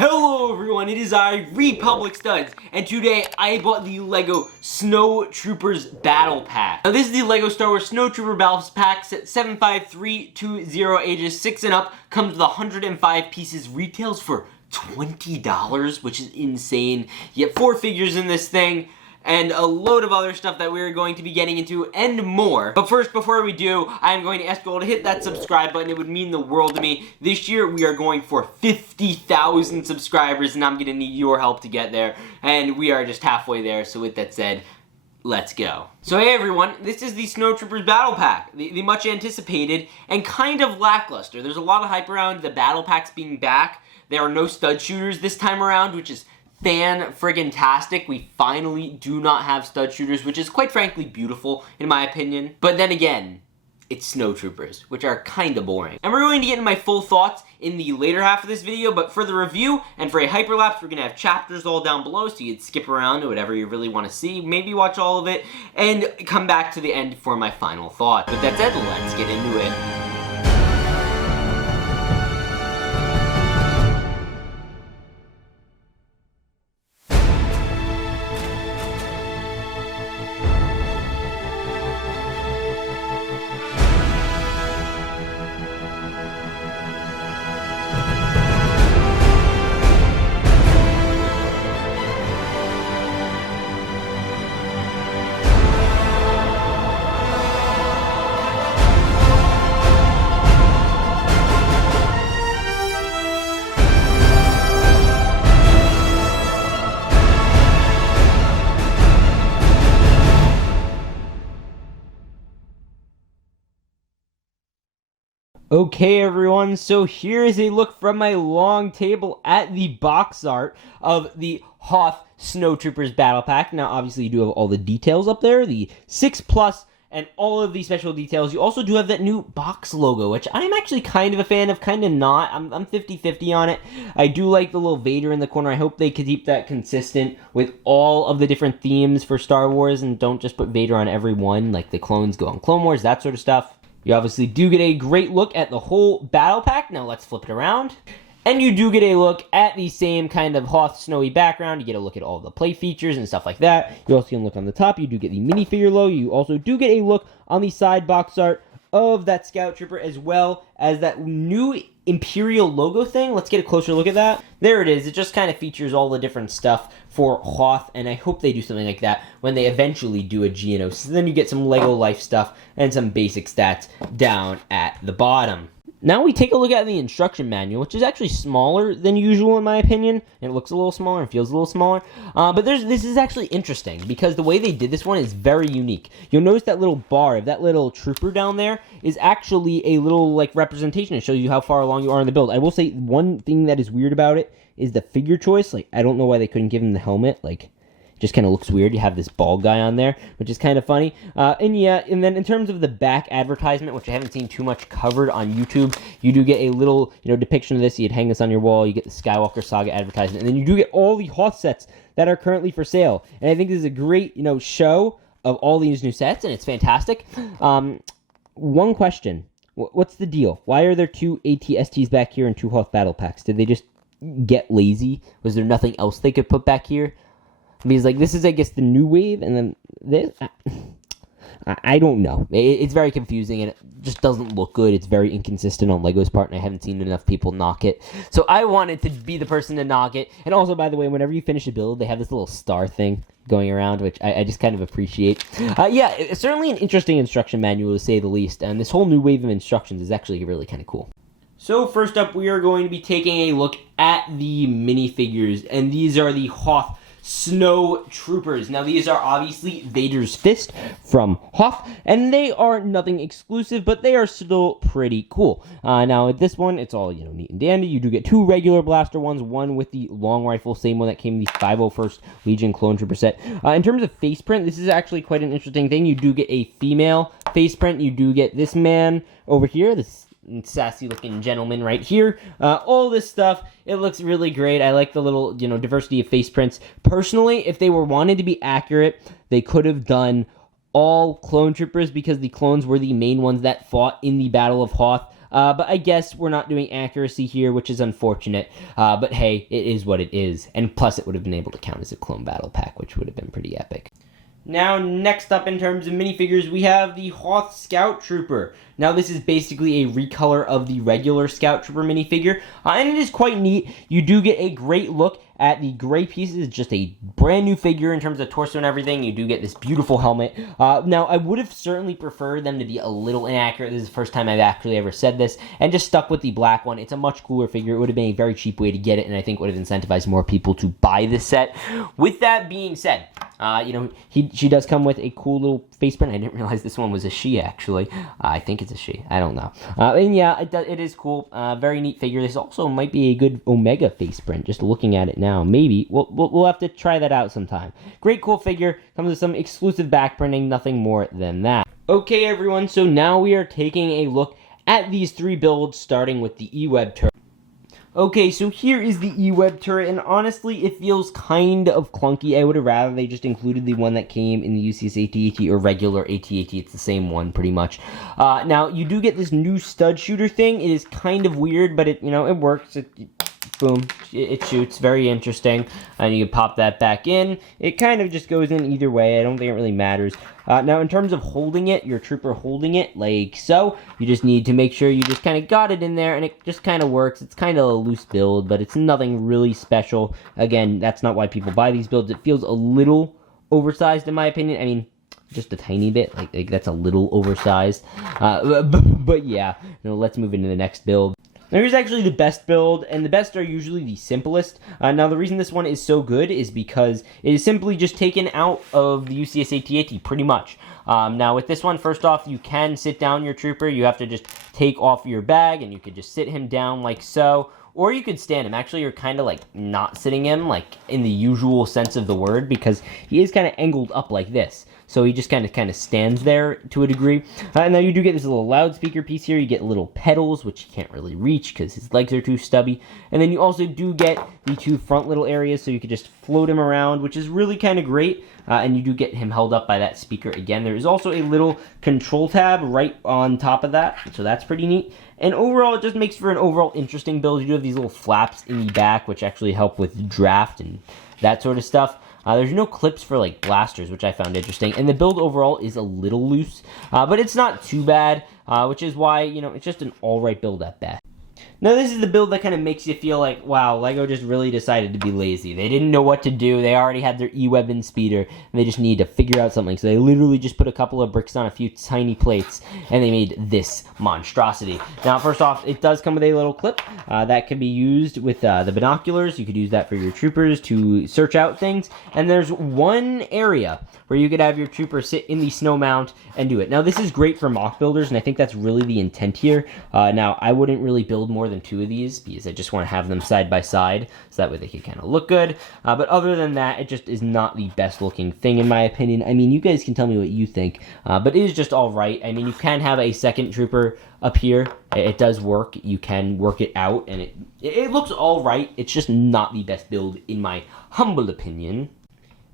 Hello everyone, it is I, Republic Studs, and today I bought the LEGO Snowtroopers Battle Pack. Now this is the LEGO Star Wars Snowtrooper Battle Pack, set 75320, ages 6 and up, comes with 105 pieces, retails for $20, which is insane. You get 4 figures in this thing, and a load of other stuff that we're going to be getting into, and more. But first, before we do, I'm going to ask you all to hit that subscribe button. It would mean the world to me. This year, we are going for 50,000 subscribers, and I'm going to need your help to get there. And we are just halfway there, so with that said, let's go. So hey everyone, this is the Snowtroopers Battle Pack, the much anticipated and kind of lackluster. There's a lot of hype around the Battle Packs being back. There are no stud shooters this time around, which is fan-friggin-tastic. We finally do not have stud shooters, which is quite frankly beautiful, in my opinion. But then again, it's Snowtroopers, which are kinda boring. And we're going to get into my full thoughts in the later half of this video, but for the review and for a hyperlapse, we're gonna have chapters all down below, so you can skip around to whatever you really want to see, maybe watch all of it, and come back to the end for my final thoughts. With that said, let's get into it. Okay everyone, so here is a look from my long table at the box art of the Hoth Snowtroopers Battle Pack. Now obviously you do have all the details up there, the 6+, and all of the special details. You also do have that new box logo, which I'm actually kind of a fan of, kind of not. I'm 50-50 on it. I do like the little Vader in the corner. I hope they could keep that consistent with all of the different themes for Star Wars and don't just put Vader on every one, like the clones go on Clone Wars, that sort of stuff. You obviously do get a great look at the whole battle pack. Now let's flip it around. And you do get a look at the same kind of Hoth snowy background. You get a look at all the play features and stuff like that. You also can look on the top. You do get the minifigure logo. You also do get a look on the side box art of that Scout Trooper, as well as that new Imperial logo thing. Let's get a closer look at that. There it is. It just kind of features all the different stuff for Hoth, and I hope they do something like that when they eventually do a Geonos. So then you get some LEGO Life stuff and some basic stats down at the bottom. Now we take a look at the instruction manual, which is actually smaller than usual in my opinion. It looks a little smaller and feels a little smaller. But this is actually interesting because the way they did this one is very unique. You'll notice that little bar of that little trooper down there is actually a little like representation. It shows you how far along you are in the build. I will say one thing that is weird about it is the figure choice. Like, I don't know why they couldn't give him the helmet. Like, just kind of looks weird. You have this bald guy on there, which is kind of funny. And yeah, and then in terms of the back advertisement, which I haven't seen too much covered on YouTube, you do get a little, depiction of this. You'd hang this on your wall. You get the Skywalker Saga advertisement, and then you do get all the Hoth sets that are currently for sale. And I think this is a great, show of all these new sets, and it's fantastic. One question: what's the deal? Why are there 2 AT-STs back here and 2 Hoth battle packs? Did they just get lazy? Was there nothing else they could put back here? Because, this is, I guess, the new wave, and then this, I don't know. It's very confusing, and it just doesn't look good. It's very inconsistent on LEGO's part, and I haven't seen enough people knock it. So I wanted to be the person to knock it. And also, by the way, whenever you finish a build, they have this little star thing going around, which I just kind of appreciate. Yeah, it's certainly an interesting instruction manual, to say the least, and this whole new wave of instructions is actually really kind of cool. So first up, we are going to be taking a look at the minifigures, and these are the Hoth Snowtroopers. Now these are obviously Vader's fist from Hoth, and they are nothing exclusive, but they are still pretty cool. Now at this one, it's all neat and dandy. You do get 2 regular blaster ones, one with the long rifle, same one that came in the 501st Legion Clone Trooper set. In terms of face print, this is actually quite an interesting thing. You do get a female face print. You do get this man over here, this sassy looking gentleman right here. All this stuff, it looks really great. I like the little diversity of face prints. Personally, if they were wanted to be accurate, they could have done all clone troopers, because the clones were the main ones that fought in the Battle of Hoth. but I guess we're not doing accuracy here, which is unfortunate, but hey, it is what it is, and plus it would have been able to count as a clone battle pack, which would have been pretty epic. Now, next up in terms of minifigures, we have the Hoth Scout Trooper. Now, this is basically a recolor of the regular Scout Trooper minifigure, and it is quite neat. You do get a great look at the gray pieces. It's just a brand new figure in terms of torso and everything. You do get this beautiful helmet. Now, I would have certainly preferred them to be a little inaccurate. This is the first time I've actually ever said this, and just stuck with the black one. It's a much cooler figure. It would have been a very cheap way to get it, and I think would have incentivized more people to buy this set. With that being said, she does come with a cool little face print. I didn't realize this one was a she, actually. I think it's a she. I don't know. And yeah, it is cool. Very neat figure. This also might be a good Omega face print, just looking at it now. Maybe. We'll have to try that out sometime. Great cool figure. Comes with some exclusive back printing. Nothing more than that. Okay, everyone. So now we are taking a look at these 3 builds, starting with the E-Web turret. Okay, so here is the E-Web turret, and honestly, it feels kind of clunky. I would have rather they just included the one that came in the UCS AT-AT or regular AT-AT. It's the same one, pretty much. Now, you do get this new stud shooter thing. It is kind of weird, but it works. Boom, it shoots. Very interesting. And you can pop that back in. It kind of just goes in either way. I don't think it really matters. Now, in terms of holding it, your trooper holding it like so, you just need to make sure you just kind of got it in there, and it just kind of works. It's kind of a loose build, but it's nothing really special. Again, that's not why people buy these builds. It feels a little oversized, in my opinion. I mean, just a tiny bit. Like that's a little oversized. But yeah, let's move into the next build. Now, here's actually the best build, and the best are usually the simplest. Now, the reason this one is so good is because it is simply just taken out of the UCS AT-AT, pretty much. Now, with this one, first off, you can sit down your trooper. You have to just take off your bag, and you could just sit him down like so. Or you could stand him. Actually, you're kind of like not sitting him, like in the usual sense of the word, because he is kind of angled up like this. So he just kind of stands there to a degree. And now you do get this little loudspeaker piece here. You get little pedals, which you can't really reach because his legs are too stubby. And then you also do get the 2 front little areas, so you could just float him around, which is really kind of great. And you do get him held up by that speaker again. There is also a little control tab right on top of that, so that's pretty neat. And overall, it just makes for an overall interesting build. You do have these little flaps in the back, which actually help with draft and that sort of stuff. There's no clips for like blasters, which I found interesting. And the build overall is a little loose, but it's not too bad, which is why, it's just an alright build at best. Now, this is the build that kind of makes you feel like, wow, LEGO just really decided to be lazy. They didn't know what to do. They already had their E-Weapon speeder, and they just needed to figure out something. So they literally just put a couple of bricks on a few tiny plates, and they made this monstrosity. Now, first off, it does come with a little clip that can be used with the binoculars. You could use that for your troopers to search out things. And there's one area where you could have your trooper sit in the snow mount and do it. Now, this is great for mock builders, and I think that's really the intent here. Now, I wouldn't really build more than 2 of these because I just want to have them side by side so that way they can kind of look good. But other than that, it just is not the best looking thing in my opinion. I mean, you guys can tell me what you think, but it is just all right. I mean, you can have a second trooper up here. It does work. You can work it out, and it looks all right. It's just not the best build in my humble opinion.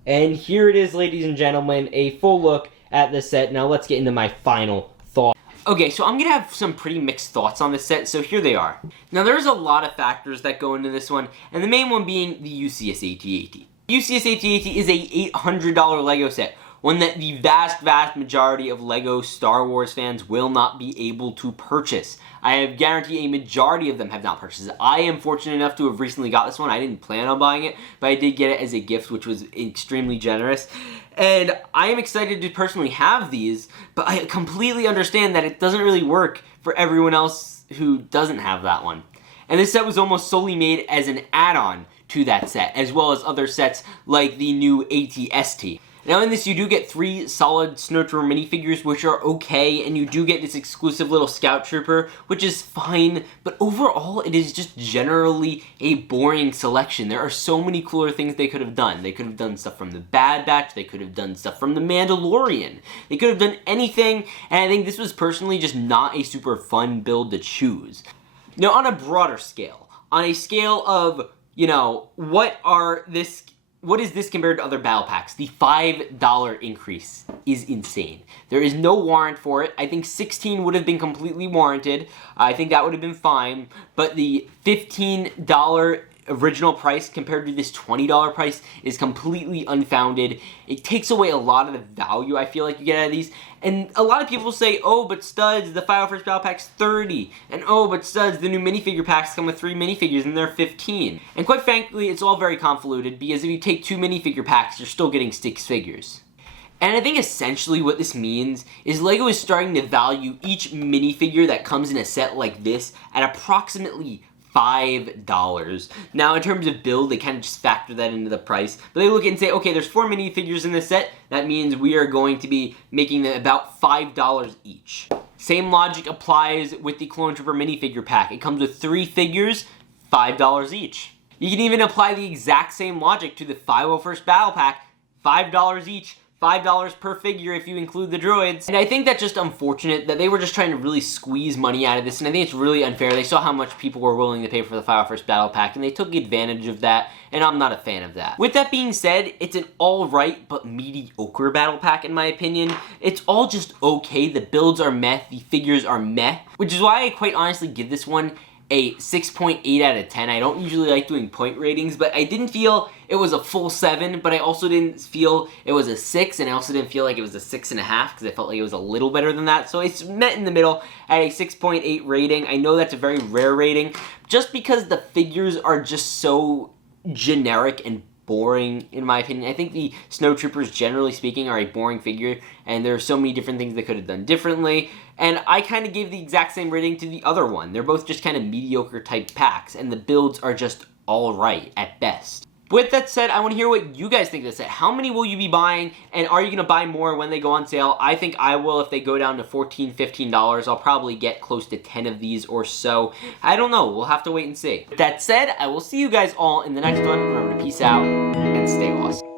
And here it is, ladies and gentlemen, a full look at the set. Now let's get into my final thought. Okay, so I'm going to have some pretty mixed thoughts on this set, so here they are. Now, there's a lot of factors that go into this one, and the main one being the UCS AT-AT. UCS AT-AT is a $800 LEGO set, one that the vast majority of LEGO Star Wars fans will not be able to purchase. I have guarantee a majority of them have not purchased it. I am fortunate enough to have recently got this one. I didn't plan on buying it, but I did get it as a gift, which was extremely generous. And I am excited to personally have these, but I completely understand that it doesn't really work for everyone else who doesn't have that one. And this set was almost solely made as an add-on to that set, as well as other sets like the new AT-ST. Now in this you do get 3 solid Snowtrooper minifigures, which are okay, and you do get this exclusive little Scout Trooper, which is fine, but overall it is just generally a boring selection. There are so many cooler things they could have done. They could have done stuff from the Bad Batch, they could have done stuff from the Mandalorian, they could have done anything, and I think this was personally just not a super fun build to choose. Now on a broader scale, on a scale of, what are this what is this compared to other battle packs? The $5 increase is insane. There is no warrant for it. I think 16 would have been completely warranted. I think that would have been fine. But the $15 original price compared to this $20 price is completely unfounded. It takes away a lot of the value I feel like you get out of these. And a lot of people say, oh, but studs, the 501st Battle Pack's $30. And oh, but studs, the new minifigure packs come with 3 minifigures and they're $15. And quite frankly, it's all very convoluted because if you take 2 minifigure packs, you're still getting 6 figures. And I think essentially what this means is LEGO is starting to value each minifigure that comes in a set like this at approximately $5. Now, in terms of build, they kind of just factor that into the price. But they look at it and say, okay, there's 4 minifigures in this set. That means we are going to be making them about $5 each. Same logic applies with the Clone Trooper minifigure pack. It comes with 3 figures, $5 each. You can even apply the exact same logic to the 501st Battle Pack, $5 each. $5 per figure if you include the droids. And I think that's just unfortunate that they were just trying to really squeeze money out of this, and I think it's really unfair. They saw how much people were willing to pay for the 501st Battle Pack, and they took advantage of that, and I'm not a fan of that. With that being said, it's an alright but mediocre Battle Pack in my opinion. It's all just okay. The builds are meh, the figures are meh, which is why I quite honestly give this one a 6.8 out of 10. I don't usually like doing point ratings, but I didn't feel it was a full 7, but I also didn't feel it was a 6, and I also didn't feel like it was a 6.5 because I felt like it was a little better than that. So it's met in the middle at a 6.8 rating. I know that's a very rare rating, just because the figures are just so generic and boring, in my opinion. I think the Snowtroopers, generally speaking, are a boring figure, and there are so many different things they could have done differently, and I kind of gave the exact same rating to the other one. They're both just kind of mediocre type packs, and the builds are just alright at best. With that said, I want to hear what you guys think of this set. How many will you be buying, and are you going to buy more when they go on sale? I think I will if they go down to $14, $15. I'll probably get close to 10 of these or so. I don't know. We'll have to wait and see. With that said, I will see you guys all in the next one. Remember to peace out and stay awesome.